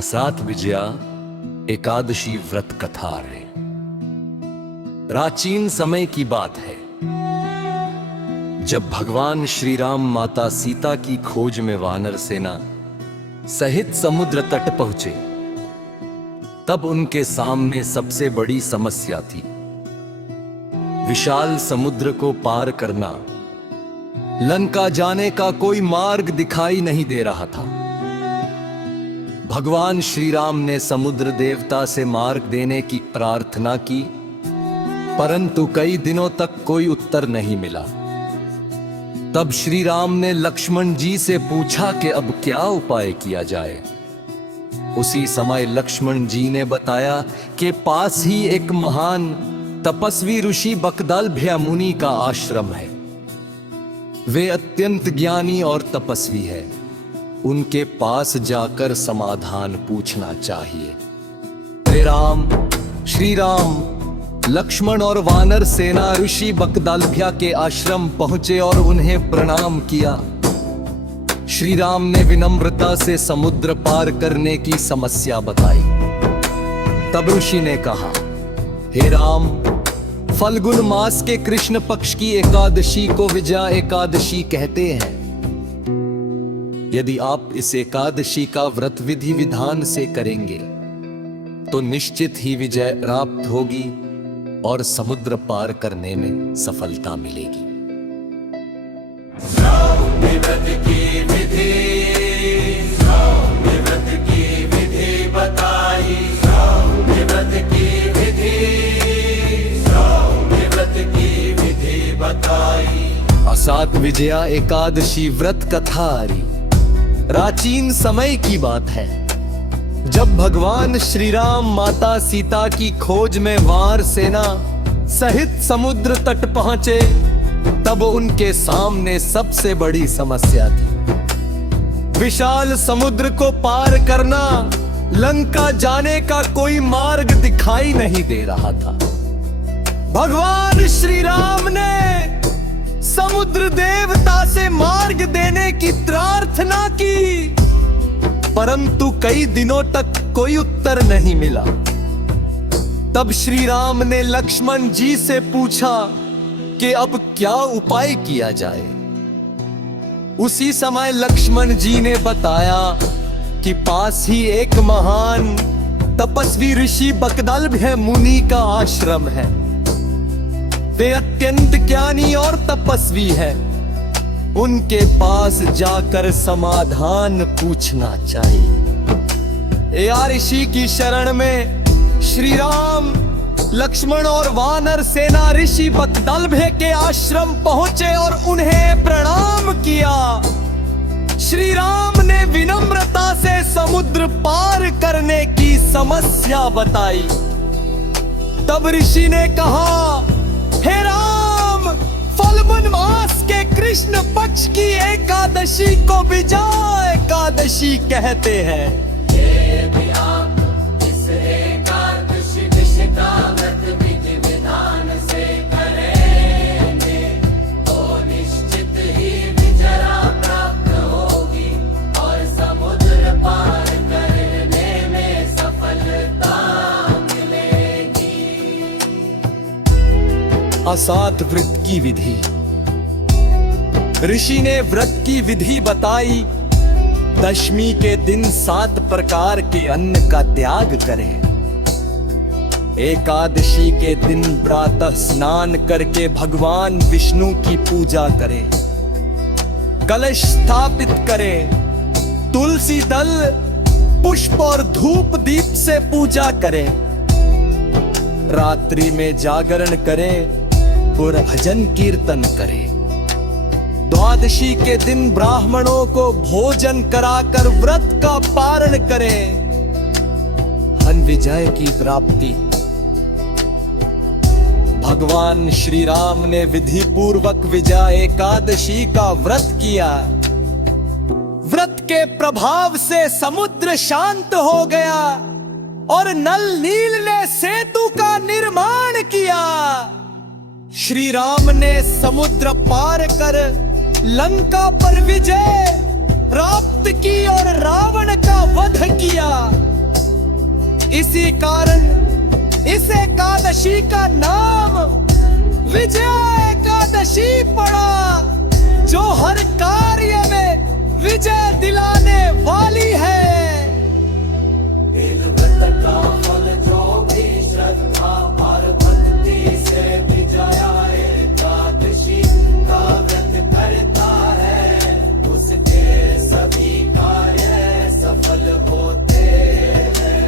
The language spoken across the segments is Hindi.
असात विजया एकादशी व्रत कथा है। प्राचीन समय की बात है, जब भगवान श्री राम माता सीता की खोज में वानर सेना सहित समुद्र तट पहुंचे, तब उनके सामने सबसे बड़ी समस्या थी विशाल समुद्र को पार करना। लंका जाने का कोई मार्ग दिखाई नहीं दे रहा था। भगवान श्री राम ने समुद्र देवता से मार्ग देने की प्रार्थना की, परंतु कई दिनों तक कोई उत्तर नहीं मिला। तब श्री राम ने लक्ष्मण जी से पूछा कि अब क्या उपाय किया जाए। उसी समय लक्ष्मण जी ने बताया कि पास ही एक महान तपस्वी ऋषि बकदलभ्य मुनि का आश्रम है। वे अत्यंत ज्ञानी और तपस्वी है। उनके पास जाकर समाधान पूछना चाहिए। श्री राम, लक्ष्मण और वानर सेना ऋषि बकदलभ्य के आश्रम पहुंचे और उन्हें प्रणाम किया। श्री राम ने विनम्रता से समुद्र पार करने की समस्या बताई। तब ऋषि ने कहा, हे राम, फल्गुन मास के कृष्ण पक्ष की एकादशी को विजया एकादशी कहते हैं। यदि आप इस एकादशी का व्रत विधि विधान से करेंगे तो निश्चित ही विजय प्राप्त होगी और समुद्र पार करने में सफलता मिलेगी। व्रत की विधि बताई, व्रत की विधि बताई। असात विजया एकादशी व्रत कथारी प्राचीन समय की बात है, जब भगवान श्री राम माता सीता की खोज में वार सेना सहित समुद्र तट पहुंचे, तब उनके सामने सबसे बड़ी समस्या थी विशाल समुद्र को पार करना। लंका जाने का कोई मार्ग दिखाई नहीं दे रहा था। भगवान श्री राम ने समुद्र देवता से मार्ग देने की प्रार्थना की, परंतु कई दिनों तक कोई उत्तर नहीं मिला। तब श्री राम ने लक्ष्मण जी से पूछा कि अब क्या उपाय किया जाए। उसी समय लक्ष्मण जी ने बताया कि पास ही एक महान तपस्वी ऋषि बकदलभ्य मुनि का आश्रम है। वे अत्यंत ज्ञानी और तपस्वी है। उनके पास जाकर समाधान पूछना चाहिए। या ऋषि की शरण में श्री राम, लक्ष्मण और वानर सेना ऋषि बकदलभ्य के आश्रम पहुंचे और उन्हें प्रणाम किया। श्री राम ने विनम्रता से समुद्र पार करने की समस्या बताई। तब ऋषि ने कहा, हे राम, फल्गुन मास के कृष्ण पक्ष की एकादशी को विजया एकादशी कहते हैं। यदि आप इस एकादशी विशिष्टा व्रत विधि विधान से करेंगे तो निश्चित ही विजया प्राप्त होगी और समुद्र पार करने में सफलता मिलेगी। असात व्रत की विधि। ऋषि ने व्रत की विधि बताई। दशमी के दिन 7 प्रकार के अन्न का त्याग करें। एकादशी के दिन प्रातः स्नान करके भगवान विष्णु की पूजा करें। कलश स्थापित करें। तुलसी दल, पुष्प और धूप दीप से पूजा करें। रात्रि में जागरण करें और भजन कीर्तन करें। द्वादशी के दिन ब्राह्मणों को भोजन कराकर व्रत का पारण करें। धन विजय की प्राप्ति। भगवान श्री राम ने विधि पूर्वक विजया एकादशी का व्रत किया। व्रत के प्रभाव से समुद्र शांत हो गया और नल नील ने सेतु का निर्माण किया। श्री राम ने समुद्र पार कर लंका पर विजय प्राप्त की और रावण का वध किया। इसी कारण इस एकादशी का नाम विजया एकादशी पड़ा, जो हर कार्य में विजय दिलाने वाली है। इन व्रत का फल जो भी श्रद्धा और भक्ति से विजया एकादशी का व्रत करता है, उसके सभी कार्य सफल होते हैं।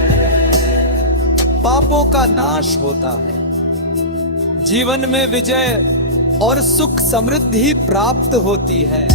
पापों का नाश होता है, जीवन में विजय और सुख समृद्धि प्राप्त होती है।